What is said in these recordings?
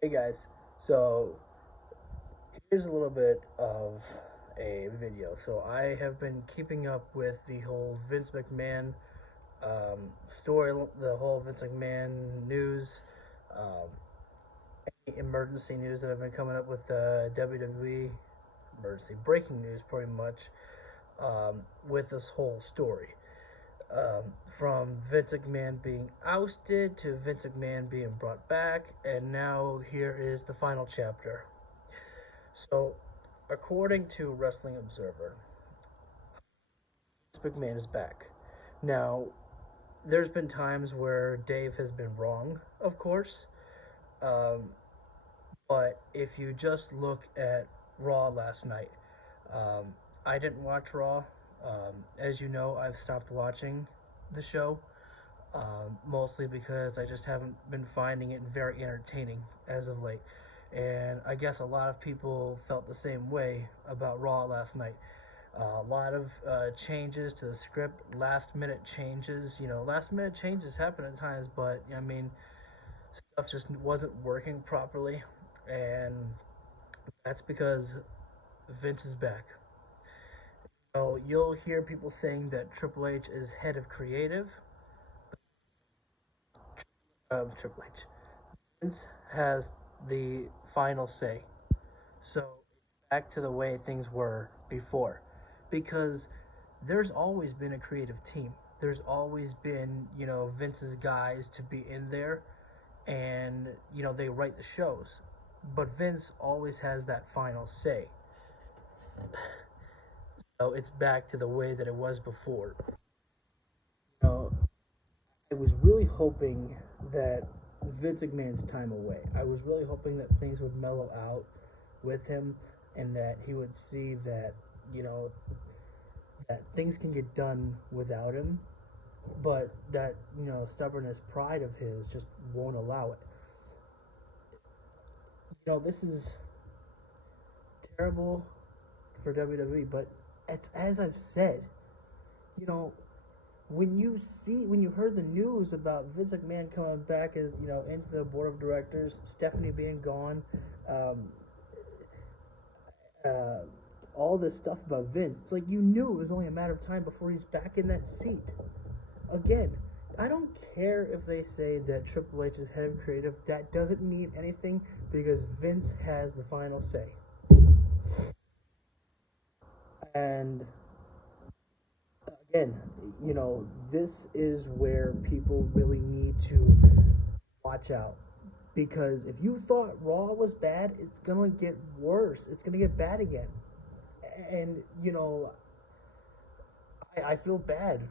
Hey guys, so here's a little bit of a video. So I have been keeping up with the whole Vince McMahon story, the whole Vince McMahon news, um, emergency news that have been coming up with WWE, emergency breaking news pretty much, with this whole story. From Vince McMahon being ousted to Vince McMahon being brought back, and now here is the final chapter. So, according to Wrestling Observer, Vince McMahon is back. Now, there's been times where Dave has been wrong, of course, um, but if you just look at Raw last night, um, I didn't watch Raw. As you know, I've stopped watching the show, mostly because I just haven't been finding it very entertaining as of late. And I guess a lot of people felt the same way about Raw last night. A lot of changes to the script, last minute changes. Last minute changes happen at times, but I mean, stuff just wasn't working properly. And that's because Vince is back. So you'll hear people saying that Triple H is head of creative. Triple H. Vince has the final say. So it's back to the way things were before. Because there's always been a creative team. There's always been, Vince's guys to be in there and, they write the shows. But Vince always has that final say. So it's back to the way that it was before. Now, I was really hoping that Vince McMahon's time away. I was really hoping that things would mellow out with him and that he would see that, you know, that things can get done without him, but that, stubbornness, pride of his just won't allow it. This is terrible for WWE, but it's as I've said, you know, when you heard the news about Vince McMahon coming back as into the board of directors, Stephanie being gone, um, uh, all this stuff about Vince, it's like you knew it was only a matter of time before he's back in that seat again. I don't care if they say that Triple H is head of creative. That doesn't mean anything because Vince has the final say. And again, this is where people really need to watch out. Because if you thought Raw was bad, it's going to get worse. It's going to get bad again. And, I feel bad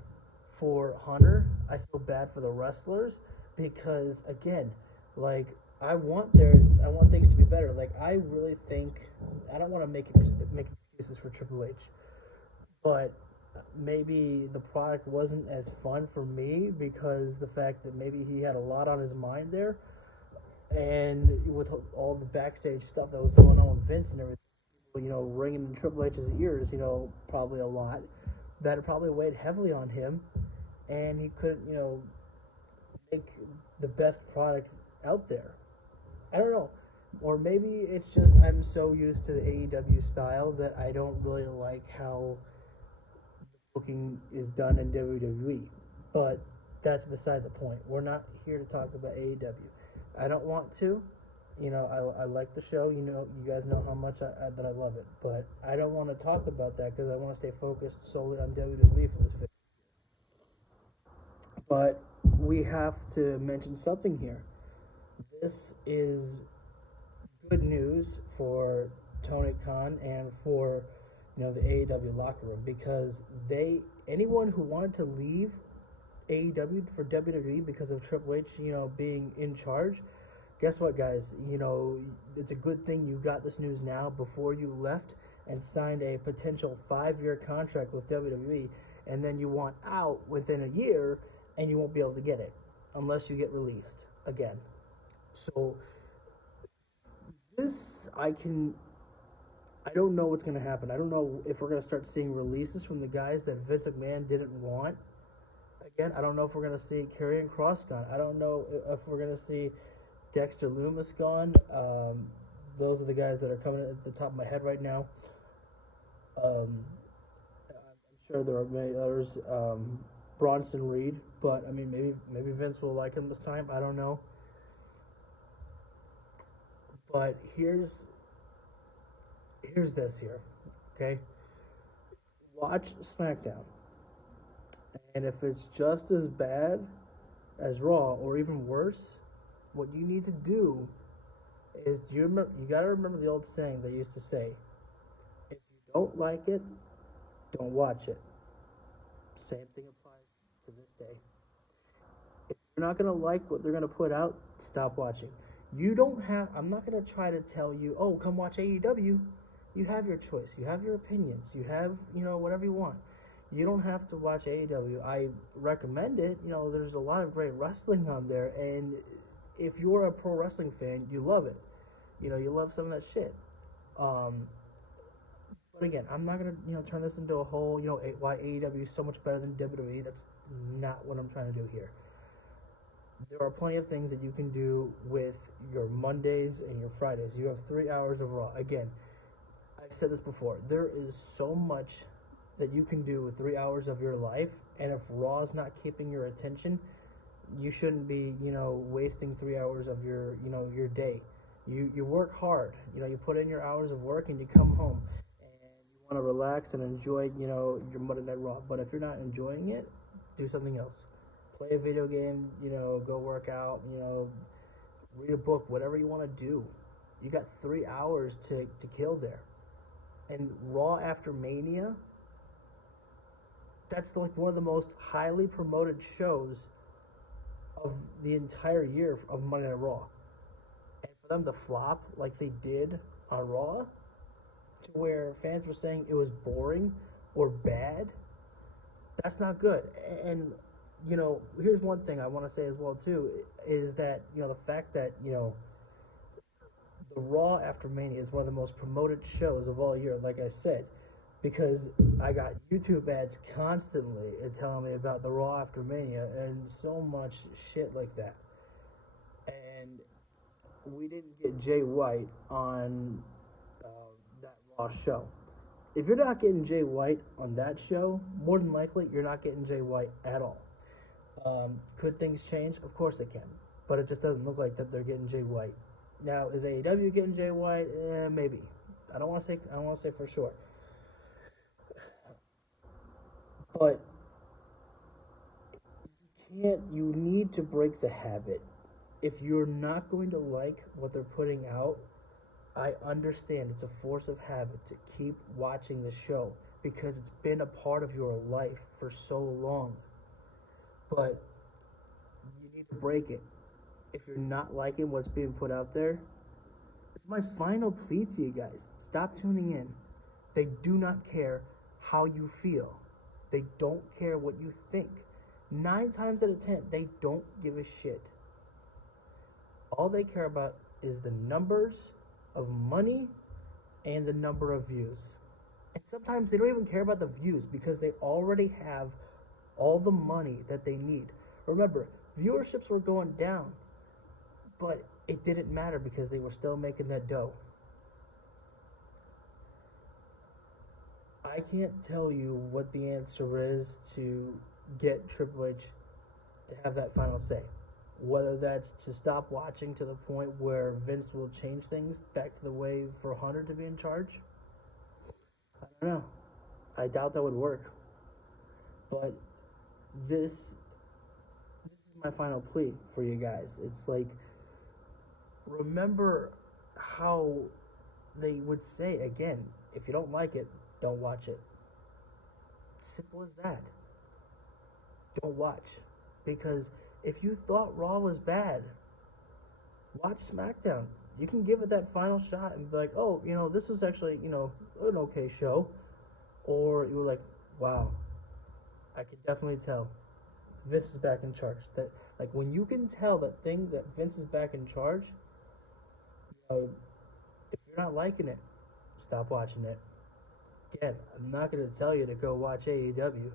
for Hunter. I feel bad for the wrestlers because, again, like, I want things to be better. Like, I really think, I don't want to make excuses for Triple H, but maybe the product wasn't as fun for me because the fact that maybe he had a lot on his mind there, and with all the backstage stuff that was going on with Vince and everything, ringing in Triple H's ears, probably a lot, that it probably weighed heavily on him, and he couldn't, make the best product out there. I don't know. Or maybe it's just I'm so used to the AEW style that I don't really like how booking is done in WWE. But that's beside the point. We're not here to talk about AEW. I don't want to. I like the show. You guys know how much that I love it. But I don't want to talk about that because I want to stay focused solely on WWE for this video. But we have to mention something here. This is good news for Tony Khan and for the AEW locker room because anyone who wanted to leave AEW for WWE because of Triple H being in charge, guess what, guys? It's a good thing you got this news now before you left and signed a potential 5-year contract with WWE, and then you want out within a year and you won't be able to get it unless you get released again. So this I don't know what's going to happen. I don't know if we're going to start seeing releases from the guys that Vince McMahon didn't want. Again, I don't know if we're going to see Karrion Kross gone. I don't know if we're going to see Dexter Loomis gone. Those are the guys that are coming at the top of my head right now. I'm sure there are many others. Bronson Reed, but I mean, maybe Vince will like him this time. I don't know. But here's this here, okay? Watch SmackDown, and if it's just as bad as Raw or even worse, what you need to do is you gotta remember the old saying they used to say: if you don't like it, don't watch it. Same thing applies to this day. If you're not gonna like what they're gonna put out, stop watching. You don't have. I'm not gonna try to tell you, oh, come watch AEW. You have your choice. You have your opinions. You have, whatever you want. You don't have to watch AEW. I recommend it. There's a lot of great wrestling on there, and if you're a pro wrestling fan, you love it. You love some of that shit. Um, but again, I'm not gonna, turn this into a whole, why AEW is so much better than WWE. That's not what I'm trying to do here. There are plenty of things that you can do with your Mondays and your Fridays. You have 3 hours of Raw. Again, I've said this before. There is so much that you can do with 3 hours of your life, and if Raw is not keeping your attention, you shouldn't be, wasting 3 hours of your day. You work hard. You put in your hours of work, and you come home, and you want to relax and enjoy, your Monday Night Raw. But if you're not enjoying it, do something else. Play a video game, go work out, read a book, whatever you want to do. You got 3 hours to kill there. And Raw after Mania, that's like one of the most highly promoted shows of the entire year of Monday Night Raw. And for them to flop like they did on Raw, to where fans were saying it was boring or bad, that's not good. And here's one thing I want to say as well too, is that the fact that the Raw after Mania is one of the most promoted shows of all year, like I said, because I got YouTube ads constantly telling me about the Raw after Mania and so much shit like that. And we didn't get Jay White on that Raw show. If you're not getting Jay White on that show, more than likely you're not getting Jay White at all. Could things change? Of course they can, but it just doesn't look like that they're getting Jay White. Now, is AEW getting Jay White? Maybe. I don't want to say for sure. But you need to break the habit. If you're not going to like what they're putting out, I understand it's a force of habit to keep watching the show because it's been a part of your life for so long. But you need to break it. If you're not liking what's being put out there, it's my final plea to you guys. Stop tuning in. They do not care how you feel. They don't care what you think. 9 times out of 10, they don't give a shit. All they care about is the numbers of money and the number of views. And sometimes they don't even care about the views because they already have all the money that they need. Remember, viewerships were going down, but it didn't matter because they were still making that dough. I can't tell you what the answer is to get Triple H to have that final say. Whether that's to stop watching to the point where Vince will change things back to the way for Hunter to be in charge. I don't know. I doubt that would work. But this is my final plea for you guys. It's like, remember how they would say, again, if you don't like it, don't watch it. Simple as that. Don't watch. Because if you thought Raw was bad, watch SmackDown. You can give it that final shot and be like, oh, this was actually, an okay show. Or you were like, wow, I could definitely tell Vince is back in charge. That, like, when you can tell that Vince is back in charge, if you're not liking it, stop watching it. Again, I'm not going to tell you to go watch AEW.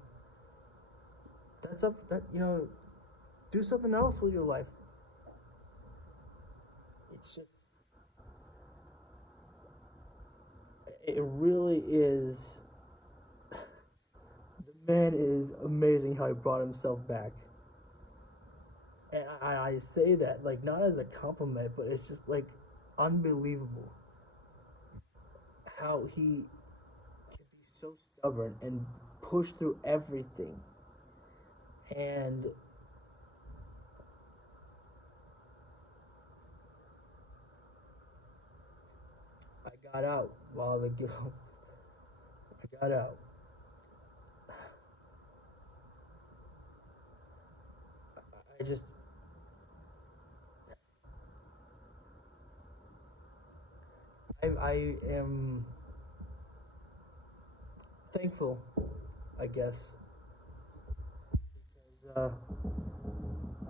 Do something else with your life. it's just, it really is. The man is amazing how he brought himself back. And I say that like not as a compliment, but it's just like unbelievable how he can be so stubborn and push through everything. And I got out while the I got out. I just I am thankful, I guess, because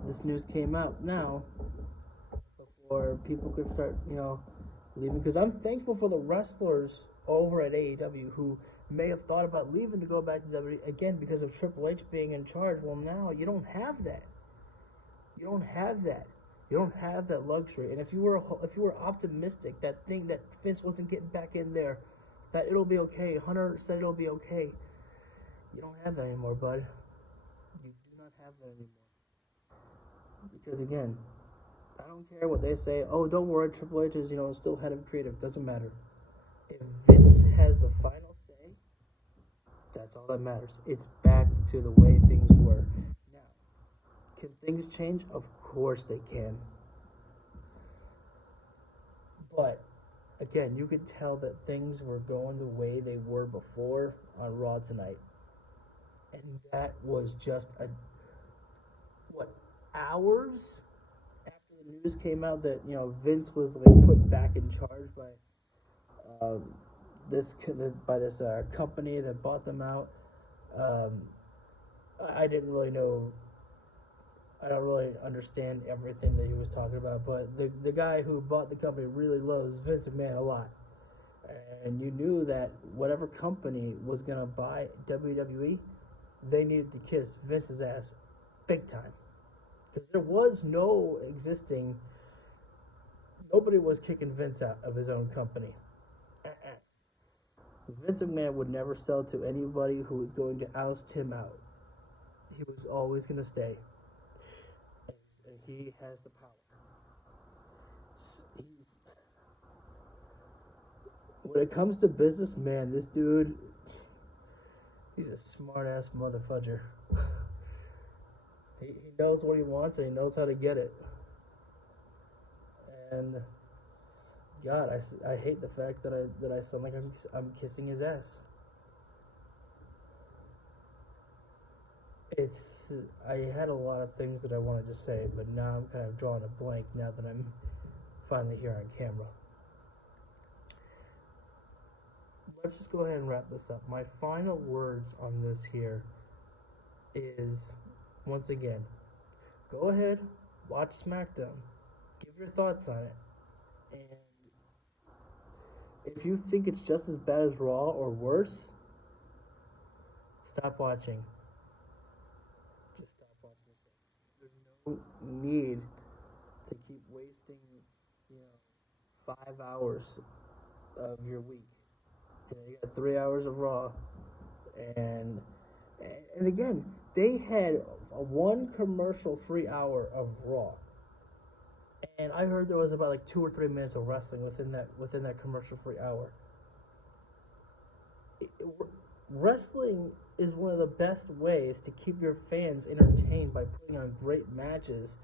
this news came out now before people could start, leaving. Because I'm thankful for the wrestlers over at AEW who may have thought about leaving to go back to WWE again because of Triple H being in charge. Well, now you don't have that. You don't have that. You don't have that luxury. And if you were optimistic that Vince wasn't getting back in there, that it'll be okay. Hunter said it'll be okay. You don't have that anymore, bud. You do not have that anymore. Because again, I don't care what they say. Oh, don't worry, Triple H is still head of creative. Doesn't matter. If Vince has the final say, that's all that matters. It's back to the way things were. Now, can things change? Of course they can. But again, you could tell that things were going the way they were before on Raw tonight. And that was just hours after the news came out that Vince was like put back in charge um, this by this company that bought them out. Um, I didn't really know. I don't really understand everything that he was talking about, but the guy who bought the company really loves Vince McMahon a lot, and you knew that whatever company was gonna buy WWE, they needed to kiss Vince's ass big time, because there was no existing. Nobody was kicking Vince out of his own company. Vince McMahon would never sell to anybody who was going to oust him out. He was always going to stay. And he has the power. He's, when it comes to business, man, this dude, he's a smart ass motherfudger. He knows what he wants and he knows how to get it. And God, I hate the fact that I sound like I'm kissing his ass. It's I had a lot of things that I wanted to say, but now I'm kind of drawing a blank now that I'm finally here on camera. Let's just go ahead and wrap this up. My final words on this here is, once again, go ahead, watch SmackDown, give your thoughts on it, and if you think it's just as bad as Raw or worse, stop watching. Just stop watching yourself. There's no need to keep wasting, 5 hours of your week. You got 3 hours of Raw, and again, they had a one commercial-free hour of Raw. And I heard there was about like 2 or 3 minutes of wrestling within that commercial-free hour. Wrestling is one of the best ways to keep your fans entertained by putting on great matches,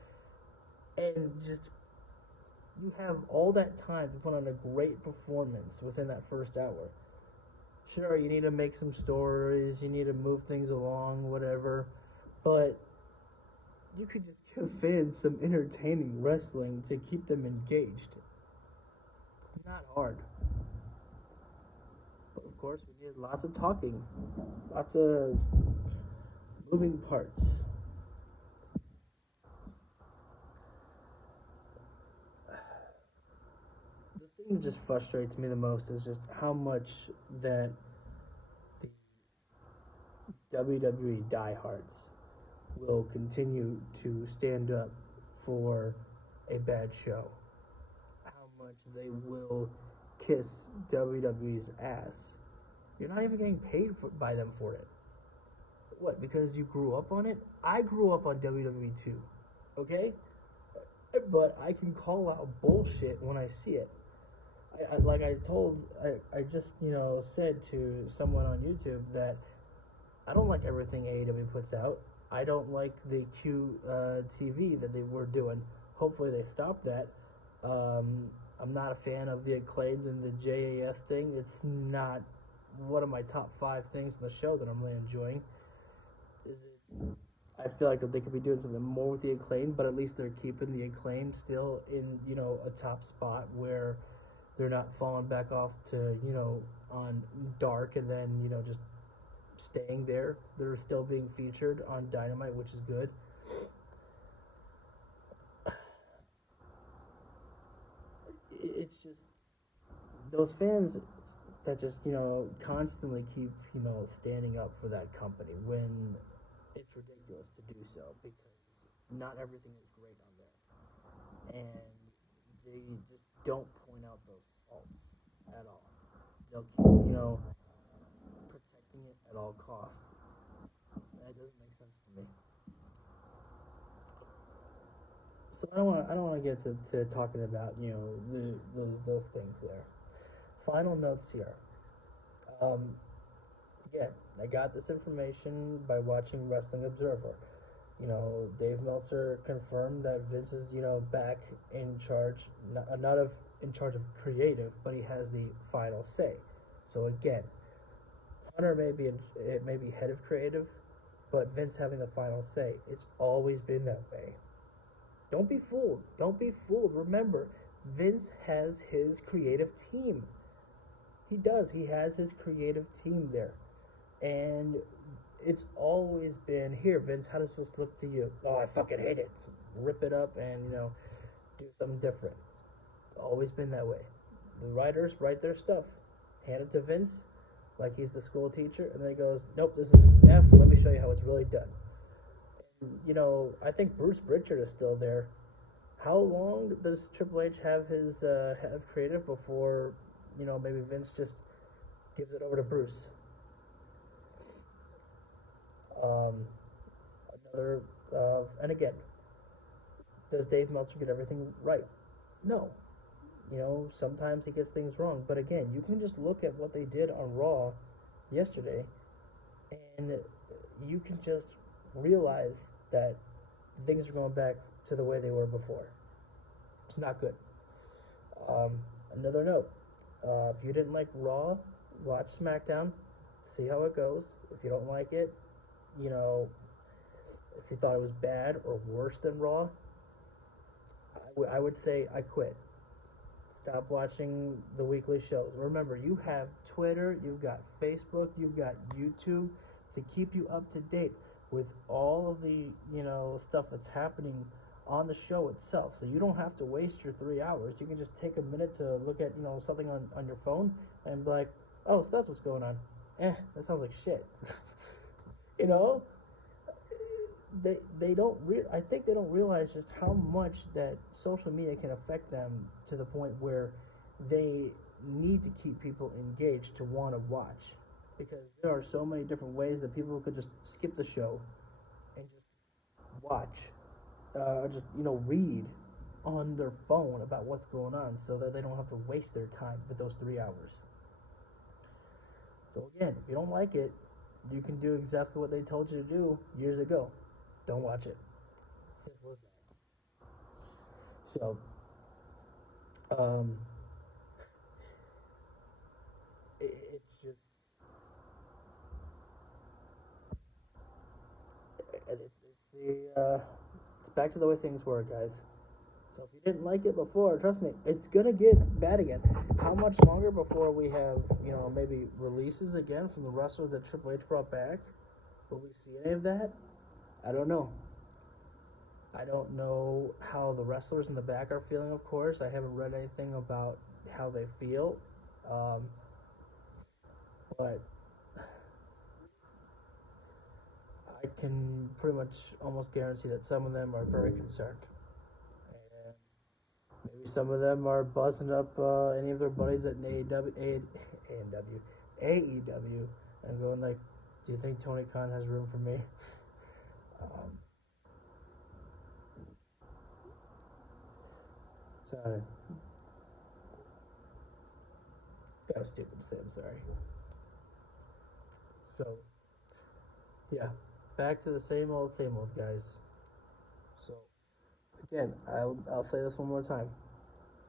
and just you have all that time to put on a great performance within that first hour. Sure, you need to make some stories, you need to move things along, whatever, but you could just give fans some entertaining wrestling to keep them engaged. It's not hard. But of course, we need lots of talking, lots of moving parts. The thing that just frustrates me the most is just how much that the WWE diehards will continue to stand up for a bad show. much they will kiss WWE's ass. You're not even getting paid by them for it. What? Because you grew up on it? I grew up on WWE too. Okay, but I can call out bullshit when I see it. Like I just said to someone on YouTube that I don't like everything AEW puts out. I don't like the TV that they were doing. Hopefully they stop that. I'm not a fan of the Acclaimed and the JAS thing. It's not one of my top 5 things in the show that I'm really enjoying. I feel like they could be doing something more with the Acclaimed, but at least they're keeping the Acclaimed still in a top spot where they're not falling back off to on Dark and then just staying there. They're still being featured on Dynamite, which is good. It's just those fans that just constantly keep standing up for that company when it's ridiculous to do so, because not everything is great on there, and they just don't point out those faults at all. They'll keep protecting it at all costs. That doesn't make sense to me. So I don't want to get to talking about those things there. Final notes here. Um, Again, I got this information by watching Wrestling Observer. Dave Meltzer confirmed that Vince is back in charge, not of in charge of creative, but he has the final say. So again, Hunter it may be head of creative, but Vince having the final say. It's always been that way. Don't be fooled. Don't be fooled. Remember, Vince has his creative team. He does. He has his creative team there. And it's always been, here, Vince, how does this look to you? Oh, I fucking hate it. Rip it up and, do something different. Always been that way. The writers write their stuff, hand it to Vince like he's the school teacher, and then he goes, nope, this is F. Let me show you how it's really done. I think Bruce Pritchard is still there. How long does Triple H have his head of creative before, maybe Vince just gives it over to Bruce? And again, does Dave Meltzer get everything right? No. Sometimes he gets things wrong. But again, you can just look at what they did on Raw yesterday, and you can just realize that things are going back to the way they were before. It's not good. Another note. If you didn't like Raw, watch SmackDown. See how it goes. If you don't like it, if you thought it was bad or worse than Raw, I would say I quit. Stop watching the weekly shows. Remember, you have Twitter, you've got Facebook, you've got YouTube to keep you up to date with all of the, stuff that's happening on the show itself. So you don't have to waste your 3 hours. You can just take a minute to look at, something on your phone and be like, oh, so that's what's going on. That sounds like shit. They don't I think they don't realize just how much that social media can affect them, to the point where they need to keep people engaged to want to watch, because there are so many different ways that people could just skip the show and just watch, just read on their phone about what's going on, so that they don't have to waste their time with those 3 hours. So again, if you don't like it, you can do exactly what they told you to do years ago. Don't watch it. Simple as that. So, it's just, it's back to the way things were, guys. So if you didn't like it before, trust me, it's gonna get bad again. How much longer before we have, maybe releases again from the wrestlers that Triple H brought back? Will we see any of that? I don't know. I don't know how the wrestlers in the back are feeling, of course. I haven't read anything about how they feel. But I can pretty much almost guarantee that some of them are very concerned. And Maybe some of them are buzzing up any of their buddies at AEW, AEW, and going like, "Do you think Tony Khan has room for me?" Um, so that was stupid to say. I'm sorry. So yeah, back to the same old guys. So again, I'll say this one more time.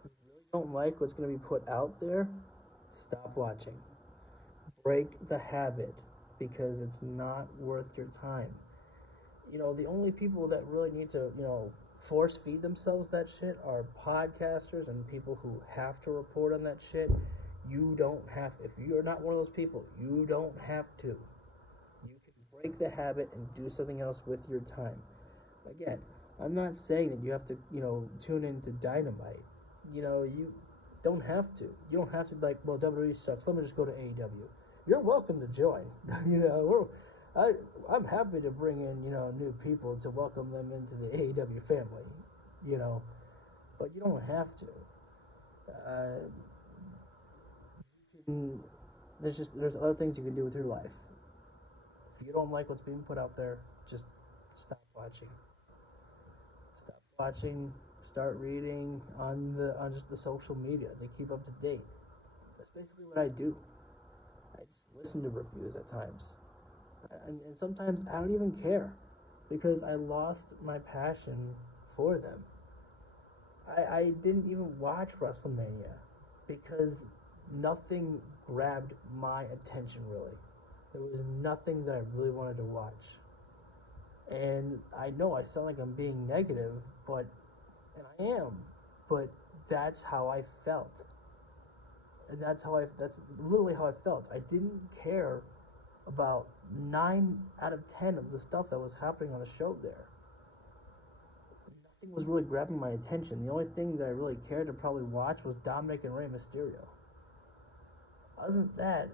If you really don't like what's going to be put out there, stop watching. Break the habit because it's not worth your time. The only people that really need to, force feed themselves that shit are podcasters and people who have to report on that shit. You don't have, if you're not one of those people, you don't have to. You can break the habit and do something else with your time. Again, I'm not saying that you have to, tune into Dynamite. You don't have to. You don't have to be like, well, WWE sucks. Let me just go to AEW. You're welcome to join. I I'm happy to bring in new people to welcome them into the AEW family. You know, but you don't have to. Uh, you can, there's other things you can do with your life. If you don't like what's being put out there, just stop watching. Stop watching. Start reading on just the social media to keep up to date. That's basically what I do. I just listen to reviews at times, and sometimes I don't even care because I lost my passion for them. I didn't even watch WrestleMania because nothing grabbed my attention really. There was nothing that I really wanted to watch. And I know I sound like I'm being negative, and I am, but that's how I felt. And that's literally how I felt. I didn't care about 9 out of 10 of the stuff that was happening on the show there. Nothing was really grabbing my attention. The only thing that I really cared to probably watch was Dominic and Rey Mysterio. Other than that,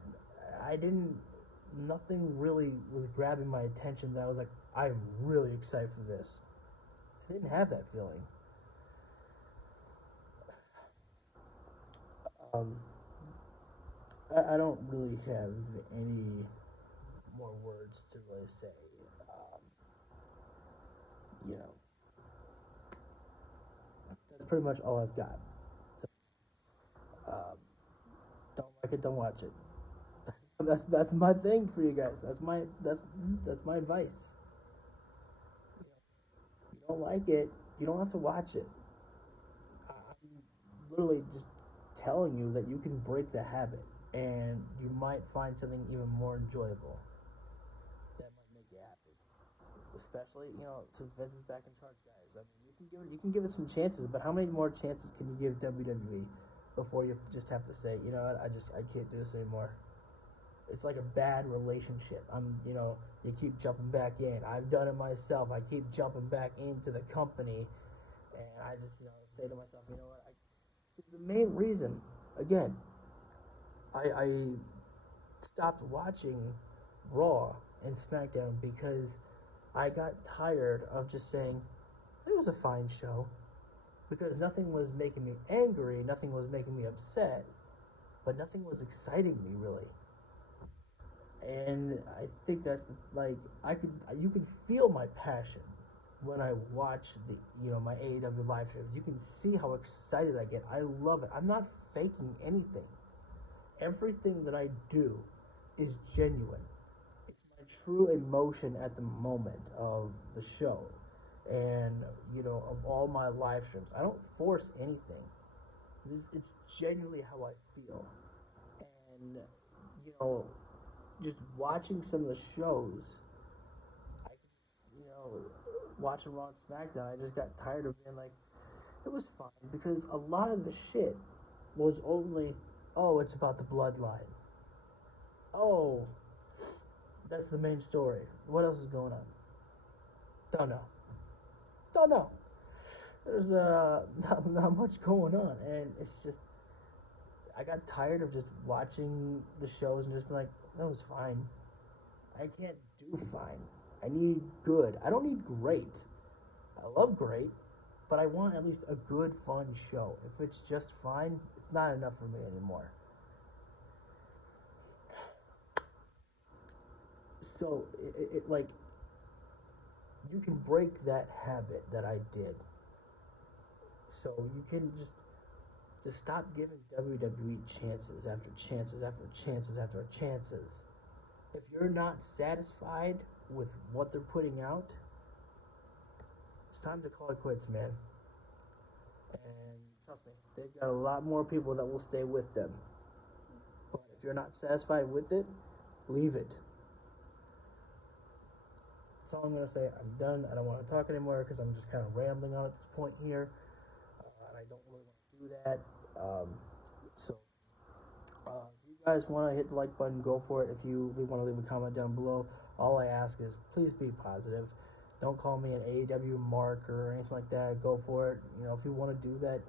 I didn't. Nothing really was grabbing my attention that I was like, I'm really excited for this. I didn't have that feeling. Um, I don't really have any more words to really say. Um, you know, that's pretty much all I've got. So, um, don't like it, don't watch it. That's my thing for you guys. That's my advice. You don't like it, you don't have to watch it. I'm literally just telling you that you can break the habit, and you might find something even more enjoyable that might make you happy. Especially, since Vince is back in charge, guys. I mean, you can give it some chances, but how many more chances can you give WWE before you just have to say, you know what, I can't do this anymore. It's like a bad relationship. You keep jumping back in. I've done it myself. I keep jumping back into the company, and I just, say to myself, you know what, it's the main reason. Again, I stopped watching Raw and SmackDown because I got tired of just saying it was a fine show because nothing was making me angry, nothing was making me upset, but nothing was exciting me really. And I think that's like you can feel my passion when I watch my AEW live streams. You can see how excited I get. I love it. I'm not faking anything. Everything that I do is genuine. It's my true emotion at the moment of the show, and of all my live streams. I don't force anything. It's genuinely how I feel, and you know just watching some of the shows, I just, watching Raw and SmackDown, I just got tired of being like, it was fine because a lot of the shit was only, oh, it's about the bloodline. Oh, that's the main story. What else is going on? Don't know. Don't know. There's not much going on, and it's just I got tired of just watching the shows and just being like, that was fine. I can't do fine. I need good. I don't need great. I love great, but I want at least a good, fun show. If it's just fine, it's not enough for me anymore. So, like, you can break that habit that I did. So you can just stop giving WWE chances after chances after chances after chances. If you're not satisfied with what they're putting out, it's time to call it quits, man. And trust me, they've got a lot more people that will stay with them. But if you're not satisfied with it, leave it. That's all I'm going to say. I'm done. I don't want to talk anymore because I'm just kind of rambling on at this point here. And I don't really want to do that. If you guys want to hit the like button, go for it. If you want to leave a comment down below, all I ask is please be positive. Don't call me an AEW mark or anything like that. Go for it. You know, if you want to do that,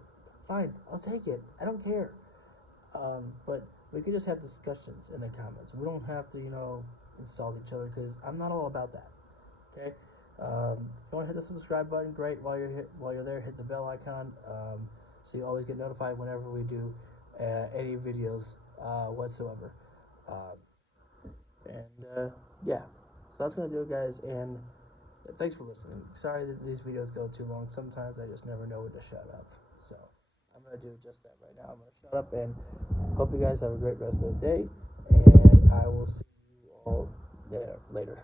fine. I'll take it. I don't care. But we could just have discussions in the comments. We don't have to, insult each other because I'm not all about that. Okay. If you want to hit the subscribe button, great. While you're there, hit the bell icon so you always get notified whenever we do any videos whatsoever. Yeah, so that's gonna do it, guys. And thanks for listening. Sorry that these videos go too long. Sometimes I just never know when to shut up. So I'm gonna do just that right now. I'm gonna shut up and hope you guys have a great rest of the day. And I will see you all there later.